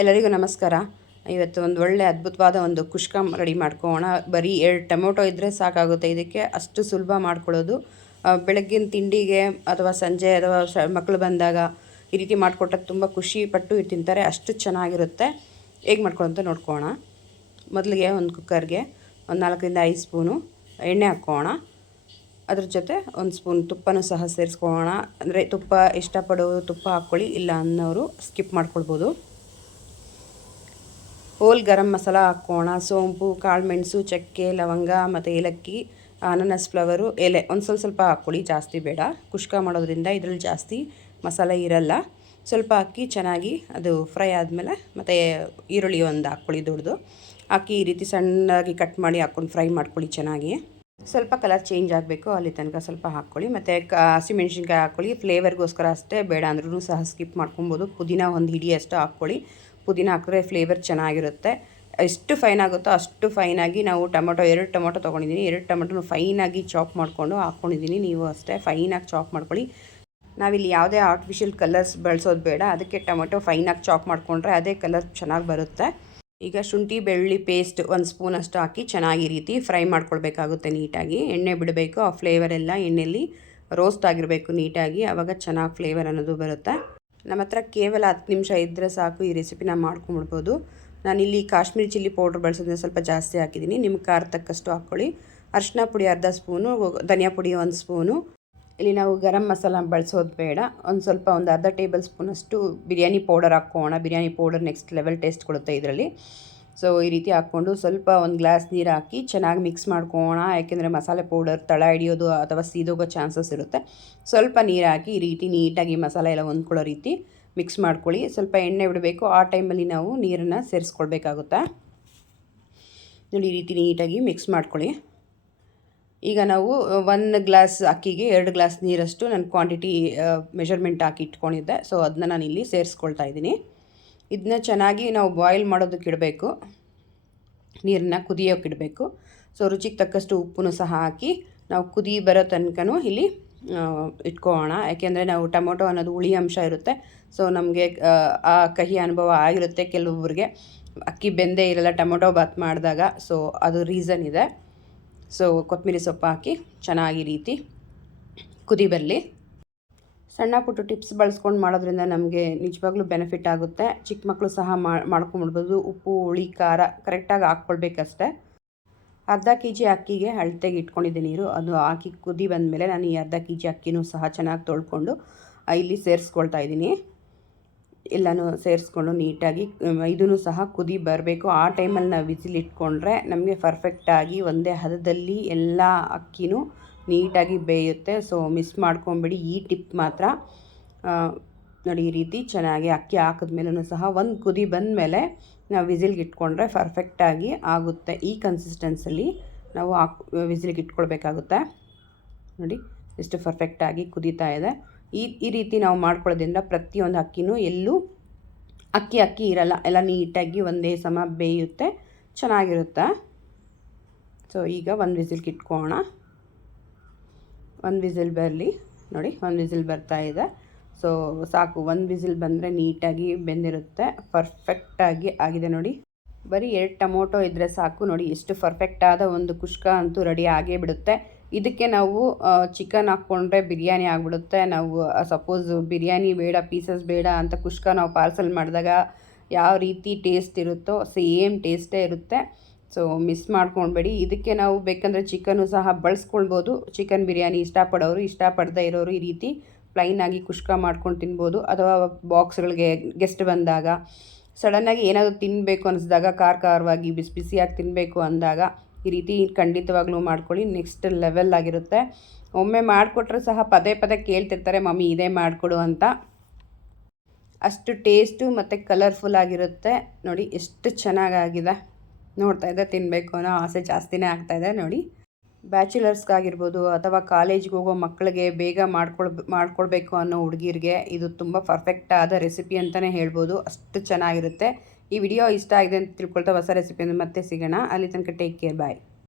ಎಲ್ಲರಿಗೂ ನಮಸ್ಕಾರ. ಇವತ್ತು ಒಂದು ಒಳ್ಳೆ ಅದ್ಭುತವಾದ ಒಂದು ಕುಷ್ಕ ರೆಡಿ ಮಾಡ್ಕೊಳ್ಳೋಣ. ಬರೀ 2 ಟೊಮೊಟೊ ಇದ್ದರೆ ಸಾಕಾಗುತ್ತೆ. ಇದಕ್ಕೆ ಅಷ್ಟು ಸುಲಭ ಮಾಡ್ಕೊಳ್ಳೋದು. ಬೆಳಗ್ಗಿನ ತಿಂಡಿಗೆ ಅಥವಾ ಸಂಜೆ ಅಥವಾ ಮಕ್ಕಳು ಬಂದಾಗ ಈ ರೀತಿ ಮಾಡಿಕೊಟ್ರೆ ತುಂಬ ಖುಷಿಪಟ್ಟು ತಿಂತಾರೆ. ಅಷ್ಟು ಚೆನ್ನಾಗಿರುತ್ತೆ. ಹೇಗೆ ಮಾಡ್ಕೊಳ್ಳೋಂತ ನೋಡ್ಕೊಳ್ಳೋಣ. ಮೊದಲಿಗೆ ಒಂದು ಕುಕ್ಕರ್ಗೆ ಒಂದು 4ರಿಂದ 5 ಸ್ಪೂನು ಎಣ್ಣೆ ಹಾಕ್ಕೊಳ್ಳೋಣ. ಅದ್ರ ಜೊತೆ 1 ಸ್ಪೂನ್ ತುಪ್ಪನೂ ಸಹ ಸೇರಿಸ್ಕೊಳ್ಳೋಣ. ಅಂದರೆ ತುಪ್ಪ ಇಷ್ಟಪಡೋರು ತುಪ್ಪ ಹಾಕ್ಕೊಳ್ಳಿ, ಇಲ್ಲ ಅನ್ನೋರು ಸ್ಕಿಪ್ ಮಾಡ್ಕೊಳ್ಬೋದು. ಹೋಲ್ ಗರಂ ಮಸಾಲ ಹಾಕ್ಕೋಣ. ಸೋಂಪು, ಕಾಳುಮೆಣಸು, ಚಕ್ಕೆ, ಲವಂಗ ಮತ್ತು ಏಲಕ್ಕಿ, ಅನಾನಸ್ ಫ್ಲವರು, ಎಲೆ ಒಂದು ಸ್ವಲ್ಪ ಹಾಕ್ಕೊಳ್ಳಿ, ಜಾಸ್ತಿ ಬೇಡ. ಕುಷ್ಕ ಮಾಡೋದ್ರಿಂದ ಇದರಲ್ಲಿ ಜಾಸ್ತಿ ಮಸಾಲೆ ಇರಲ್ಲ. ಸ್ವಲ್ಪ ಹಾಕಿ ಚೆನ್ನಾಗಿ ಅದು ಫ್ರೈ ಆದಮೇಲೆ ಮತ್ತು ಈರುಳ್ಳಿ ಒಂದು ಹಾಕ್ಕೊಳ್ಳಿ ದೊಡ್ಡದು. ಹಾಕಿ ಈ ರೀತಿ ಸಣ್ಣದಾಗಿ ಕಟ್ ಮಾಡಿ ಹಾಕ್ಕೊಂಡು ಫ್ರೈ ಮಾಡ್ಕೊಳ್ಳಿ ಚೆನ್ನಾಗಿ. ಸ್ವಲ್ಪ ಕಲರ್ ಚೇಂಜ್ ಆಗಬೇಕು ಅಲ್ಲಿ ತನಕ ಸ್ವಲ್ಪ ಹಾಕ್ಕೊಳ್ಳಿ. ಮತ್ತು ಹಸಿಮೆಣ್ಸಿನ್ಕಾಯಿ ಹಾಕ್ಕೊಳ್ಳಿ. ಫ್ಲೇವರ್ಗೋಸ್ಕರ ಅಷ್ಟೇ, ಬೇಡ ಅಂದ್ರೂ ಸಹ ಸ್ಕಿಪ್ ಮಾಡ್ಕೊಬೋದು. ಪುದೀನ ಒಂದು ಹಿಡಿಯಷ್ಟು ಹಾಕ್ಕೊಳ್ಳಿ. ಪುದೀನ ಹಾಕಿದ್ರೆ ಫ್ಲೇವರ್ ಚೆನ್ನಾಗಿರುತ್ತೆ. ಎಷ್ಟು ಫೈನ್ ಆಗುತ್ತೋ ಅಷ್ಟು ಫೈನಾಗಿ ನಾವು ಟೊಮೊಟೊ 2 ಟೊಮೊಟೊ ತೊಗೊಂಡಿದ್ದೀನಿ. 2 ಟೊಮೊಟೊನು ಫೈನಾಗಿ ಚಾಪ್ ಮಾಡಿಕೊಂಡು ಹಾಕ್ಕೊಂಡಿದ್ದೀನಿ. ನೀವು ಅಷ್ಟೇ ಫೈನಾಗಿ ಚಾಪ್ ಮಾಡ್ಕೊಳ್ಳಿ. ನಾವಿಲ್ಲಿ ಯಾವುದೇ ಆರ್ಟಿಫಿಷಿಯಲ್ ಕಲರ್ಸ್ ಬಳಸೋದು ಬೇಡ. ಅದಕ್ಕೆ ಟೊಮೊಟೊ ಫೈನಾಗಿ ಚಾಪ್ ಮಾಡಿಕೊಂಡ್ರೆ ಅದೇ ಕಲರ್ ಚೆನ್ನಾಗಿ ಬರುತ್ತೆ. ಈಗ ಶುಂಠಿ ಬೆಳ್ಳುಳ್ಳಿ ಪೇಸ್ಟ್ 1 ಸ್ಪೂನಷ್ಟು ಹಾಕಿ ಚೆನ್ನಾಗಿ ರೀತಿ ಫ್ರೈ ಮಾಡ್ಕೊಳ್ಬೇಕಾಗುತ್ತೆ. ನೀಟಾಗಿ ಎಣ್ಣೆ ಬಿಡಬೇಕು. ಆ ಫ್ಲೇವರ್ ಎಲ್ಲ ಎಣ್ಣೆಯಲ್ಲಿ ರೋಸ್ಟ್ ಆಗಿರಬೇಕು ನೀಟಾಗಿ. ಆವಾಗ ಚೆನ್ನಾಗಿ ಫ್ಲೇವರ್ ಅನ್ನೋದು ಬರುತ್ತೆ. ನಮ್ಮ ಹತ್ರ ಕೇವಲ 10 ನಿಮಿಷ ಇದ್ದರೆ ಸಾಕು ಈ ರೆಸಿಪಿನ ಮಾಡ್ಕೊಂಬಿಡ್ಬೋದು. ನಾನಿಲ್ಲಿ ಕಾಶ್ಮೀರಿ ಚಿಲ್ಲಿ ಪೌಡ್ರ್ ಬಳಸೋದನ್ನ ಸ್ವಲ್ಪ ಜಾಸ್ತಿ ಹಾಕಿದ್ದೀನಿ. ನಿಮ್ಗೆ ಖಾರ ತಕ್ಕಷ್ಟು ಹಾಕ್ಕೊಳ್ಳಿ. ಅರಿಶಿನ ಪುಡಿ ಅರ್ಧ ಸ್ಪೂನು, ಧನಿಯಾ ಪುಡಿ 1 ಸ್ಪೂನು. ಇಲ್ಲಿ ನಾವು ಗರಂ ಮಸಾಲ ಬಳಸೋದು ಬೇಡ. ಒಂದು ಅರ್ಧ ಟೇಬಲ್ ಸ್ಪೂನಷ್ಟು ಬಿರಿಯಾನಿ ಪೌಡರ್ ಹಾಕ್ಕೋಣ. Biryani powder next level taste ಕೊಡುತ್ತೆ ಇದರಲ್ಲಿ. ಸೊ ಈ ರೀತಿ ಹಾಕ್ಕೊಂಡು ಸ್ವಲ್ಪ 1 ಗ್ಲಾಸ್ ನೀರು ಹಾಕಿ ಚೆನ್ನಾಗಿ ಮಿಕ್ಸ್ ಮಾಡ್ಕೊಳ್ಳೋಣ. ಯಾಕೆಂದರೆ ಮಸಾಲೆ ಪೌಡರ್ ತಳ ಹಿಡಿಯೋದು ಅಥವಾ ಸೀದೋಗೋ ಚಾನ್ಸಸ್ ಇರುತ್ತೆ. ಸ್ವಲ್ಪ ನೀರು ಹಾಕಿ ಈ ರೀತಿ ನೀಟಾಗಿ ಮಸಾಲೆ ಎಲ್ಲ ಹೊಂದ್ಕೊಳ್ಳೋ ರೀತಿ ಮಿಕ್ಸ್ ಮಾಡ್ಕೊಳ್ಳಿ. ಸ್ವಲ್ಪ ಎಣ್ಣೆ ಬಿಡಬೇಕು. ಆ ಟೈಮಲ್ಲಿ ನಾವು ನೀರನ್ನು ಸೇರಿಸ್ಕೊಳ್ಬೇಕಾಗುತ್ತೆ. ನೋಡಿ ಈ ರೀತಿ ನೀಟಾಗಿ ಮಿಕ್ಸ್ ಮಾಡ್ಕೊಳ್ಳಿ. ಈಗ ನಾವು 1 ಗ್ಲಾಸ್ ಅಕ್ಕಿಗೆ 2 ಗ್ಲಾಸ್ ನೀರಷ್ಟು ನಾನು ಕ್ವಾಂಟಿಟಿ ಮೆಷರ್ಮೆಂಟ್ ಹಾಕಿ ಇಟ್ಕೊಂಡಿದ್ದೆ. ಸೊ ಅದನ್ನ ನಾನು ಇಲ್ಲಿ ಸೇರಿಸ್ಕೊಳ್ತಾ ಇದ್ದೀನಿ. ಇದನ್ನ ಚೆನ್ನಾಗಿ ನಾವು ಬಾಯ್ಲ್ ಮಾಡೋದಕ್ಕೆ ಇಡಬೇಕು. ನೀರನ್ನ ಕುದಿಯೋಕೆ ಇಡಬೇಕು. ಸೊ ರುಚಿಗೆ ತಕ್ಕಷ್ಟು ಉಪ್ಪನ್ನು ಸಹ ಹಾಕಿ ನಾವು ಕುದಿ ಬರೋ ತನಕನೂ ಇಲ್ಲಿ ಇಟ್ಕೊಳ್ಳೋಣ. ಯಾಕೆಂದರೆ ನಾವು ಟೊಮೊಟೊ ಅನ್ನೋದು ಹುಳಿ ಅಂಶ ಇರುತ್ತೆ. ಸೊ ನಮಗೆ ಆ ಕಹಿ ಅನುಭವ ಆಗಿರುತ್ತೆ ಕೆಲವೊಬ್ಬರಿಗೆ. ಅಕ್ಕಿ ಬೆಂದೇ ಇರಲ್ಲ ಟೊಮೊಟೊ ಬಾತ್ ಮಾಡಿದಾಗ. ಸೊ ಅದು ರೀಸನ್ ಇದೆ. ಸೊ ಕೊತ್ತಂಬರಿ ಸೊಪ್ಪು ಹಾಕಿ ಚೆನ್ನಾಗಿ ರೀತಿ ಕುದಿ ಬರಲಿ. ಸಣ್ಣ ಪುಟ್ಟ ಟಿಪ್ಸ್ ಬಳಸ್ಕೊಂಡು ಮಾಡೋದ್ರಿಂದ ನಮಗೆ ನಿಜವಾಗ್ಲೂ ಬೆನಿಫಿಟ್ ಆಗುತ್ತೆ. ಚಿಕ್ಕ ಮಕ್ಕಳು ಸಹ ಮಾಡ್ಕೊಂಬಿಡ್ಬೋದು. ಉಪ್ಪು, ಹುಳಿ, ಖಾರ ಕರೆಕ್ಟಾಗಿ ಹಾಕ್ಕೊಳ್ಬೇಕಷ್ಟೆ. ಅರ್ಧ ಕೆ ಜಿ ಅಕ್ಕಿಗೆ ಅಳತೆಗೆ ಇಟ್ಕೊಂಡಿದ್ದೆ ನೀರು. ಅದು ಹಾಕಿ ಕುದಿ ಬಂದಮೇಲೆ ನಾನು ಈ ಅರ್ಧ ಕೆ ಜಿ ಅಕ್ಕಿನೂ ಸಹ ಚೆನ್ನಾಗಿ ತೊಳ್ಕೊಂಡು ಇಲ್ಲಿ ಸೇರಿಸ್ಕೊಳ್ತಾ ಇದ್ದೀನಿ. ಎಲ್ಲನೂ ಸೇರಿಸ್ಕೊಂಡು ನೀಟಾಗಿ ಇದೂ ಸಹ ಕುದಿ ಬರಬೇಕು. ಆ ಟೈಮಲ್ಲಿ ನಾವು ವಿಸಿಲ್ ಇಟ್ಕೊಂಡ್ರೆ ನಮಗೆ ಪರ್ಫೆಕ್ಟಾಗಿ ಒಂದೇ ಹದದಲ್ಲಿ ಎಲ್ಲ ಅಕ್ಕಿನೂ ನೀಟಾಗಿ ಬೇಯುತ್ತೆ. ಸೊ ಮಿಸ್ ಮಾಡ್ಕೊಂಬಿಡಿ ಈ ಟಿಪ್ ಮಾತ್ರ. ನೋಡಿ ಈ ರೀತಿ ಚೆನ್ನಾಗಿ ಅಕ್ಕಿ ಹಾಕಿದ್ಮೇಲೂ ಸಹ ಒಂದು ಕುದಿ ಬಂದಮೇಲೆ ನಾವು ವಿಸಿಲ್ಗೆ ಇಟ್ಕೊಂಡ್ರೆ ಪರ್ಫೆಕ್ಟಾಗಿ ಆಗುತ್ತೆ. ಈ ಕನ್ಸಿಸ್ಟೆನ್ಸಲ್ಲಿ ನಾವು ವಿಸಿಲ್ಗೆ ಇಟ್ಕೊಳ್ಬೇಕಾಗುತ್ತೆ. ನೋಡಿ ಎಷ್ಟು ಪರ್ಫೆಕ್ಟಾಗಿ ಕುದೀತಾ ಇದೆ. ಈ ರೀತಿ ನಾವು ಮಾಡ್ಕೊಳ್ಳೋದ್ರಿಂದ ಪ್ರತಿಯೊಂದು ಅಕ್ಕಿನೂ ಎಲ್ಲೂ ಅಕ್ಕಿ ಇರಲ್ಲ. ಎಲ್ಲ ನೀಟಾಗಿ ಒಂದೇ ಸಮ ಬೇಯುತ್ತೆ, ಚೆನ್ನಾಗಿರುತ್ತೆ. ಸೊ ಈಗ 1 ವಿಸಿಲ್ಗೆ ಇಟ್ಕೊಳ್ಳೋಣ. 1 ವಿಸಿಲ್ ಬರಲಿ. ನೋಡಿ 1 ವಿಸಿಲ್ ಬರ್ತಾ ಇದೆ. ಸೊ ಸಾಕು, 1 ವಿಸಿಲ್ ಬಂದರೆ ನೀಟಾಗಿ ಬೆಂದಿರುತ್ತೆ. ಪರ್ಫೆಕ್ಟಾಗಿ ಆಗಿದೆ ನೋಡಿ. ಬರೀ 2 ಟೊಮೊಟೊ ಇದ್ದರೆ ಸಾಕು. ನೋಡಿ ಎಷ್ಟು ಪರ್ಫೆಕ್ಟಾದ ಒಂದು ಕುಷ್ಕ ಅಂತೂ ರೆಡಿ ಆಗೇ ಬಿಡುತ್ತೆ. ಇದಕ್ಕೆ ನಾವು ಚಿಕನ್ ಹಾಕ್ಕೊಂಡ್ರೆ ಬಿರಿಯಾನಿ ಆಗಿಬಿಡುತ್ತೆ. ನಾವು ಸಪೋಸ್ ಬಿರಿಯಾನಿ ಬೇಡ, ಪೀಸಸ್ ಬೇಡ ಅಂತ ಕುಷ್ಕ ನಾವು ಪಾರ್ಸಲ್ ಮಾಡಿದಾಗ ಯಾವ ರೀತಿ ಟೇಸ್ಟ್ ಇರುತ್ತೋ ಸೇಮ್ ಟೇಸ್ಟೇ ಇರುತ್ತೆ. ಸೊ ಮಿಸ್ ಮಾಡ್ಕೊಳ್ಬೇಡಿ. ಇದಕ್ಕೆ ನಾವು ಬೇಕಂದರೆ ಚಿಕನ್ನು ಸಹ ಬಳಸ್ಕೊಳ್ಬೋದು. ಚಿಕನ್ ಬಿರಿಯಾನಿ ಇಷ್ಟಪಡೋರು, ಇಷ್ಟಪಡದೇ ಇರೋರು ಈ ರೀತಿ ಪ್ಲೈನಾಗಿ ಕುಷ್ಕ ಮಾಡ್ಕೊಂಡು ತಿನ್ಬೋದು. ಅಥವಾ ಬಾಕ್ಸ್ಗಳಿಗೆ ಗೆಸ್ಟ್ ಬಂದಾಗ ಸಡನ್ನಾಗಿ ಏನಾದರೂ ತಿನ್ನಬೇಕು ಅನಿಸಿದಾಗ, ಖಾರವಾಗಿ ಬಿಸಿಯಾಗಿ ತಿನ್ನಬೇಕು ಅಂದಾಗ ಈ ರೀತಿ ಖಂಡಿತವಾಗ್ಲೂ ಮಾಡ್ಕೊಳ್ಳಿ. ನೆಕ್ಸ್ಟ್ ಲೆವೆಲ್ ಆಗಿರುತ್ತೆ. ಒಮ್ಮೆ ಮಾಡಿಕೊಟ್ರೆ ಸಹ ಪದೇ ಪದೇ ಕೇಳ್ತಿರ್ತಾರೆ, ಮಮ್ಮಿ ಇದೇ ಮಾಡಿಕೊಡು ಅಂತ. ಅಷ್ಟು ಟೇಸ್ಟು ಮತ್ತು ಕಲರ್ಫುಲ್ ಆಗಿರುತ್ತೆ. ನೋಡಿ ಎಷ್ಟು ಚೆನ್ನಾಗಾಗಿದೆ. ನೋಡ್ತಾ ಇದ್ದೆ ತಿನ್ನಬೇಕು ಅನ್ನೋ ಆಸೆ ಜಾಸ್ತಿನೇ ಆಗ್ತಾಯಿದೆ. ನೋಡಿ ಬ್ಯಾಚುಲರ್ಸ್ಗಾಗಿರ್ಬೋದು ಅಥವಾ ಕಾಲೇಜ್ಗೆ ಹೋಗೋ ಮಕ್ಕಳಿಗೆ ಬೇಗ ಮಾಡ್ಕೊಳ್ಬೇಕು ಅನ್ನೋ ಹುಡುಗಿರಿಗೆ ಇದು ತುಂಬ ಪರ್ಫೆಕ್ಟ್ ಆದ ರೆಸಿಪಿ ಅಂತಲೇ ಹೇಳ್ಬೋದು. ಅಷ್ಟು ಚೆನ್ನಾಗಿರುತ್ತೆ. ಈ ವಿಡಿಯೋ ಇಷ್ಟ ಆಗಿದೆ ಅಂತ ತಿಳ್ಕೊಳ್ತಾ ಹೊಸ ರೆಸಿಪಿಯನ್ನು ಮತ್ತೆ ಸಿಗೋಣ. ಅಲ್ಲಿ ತನಕ ಟೇಕ್ ಕೇರ್, ಬಾಯ್.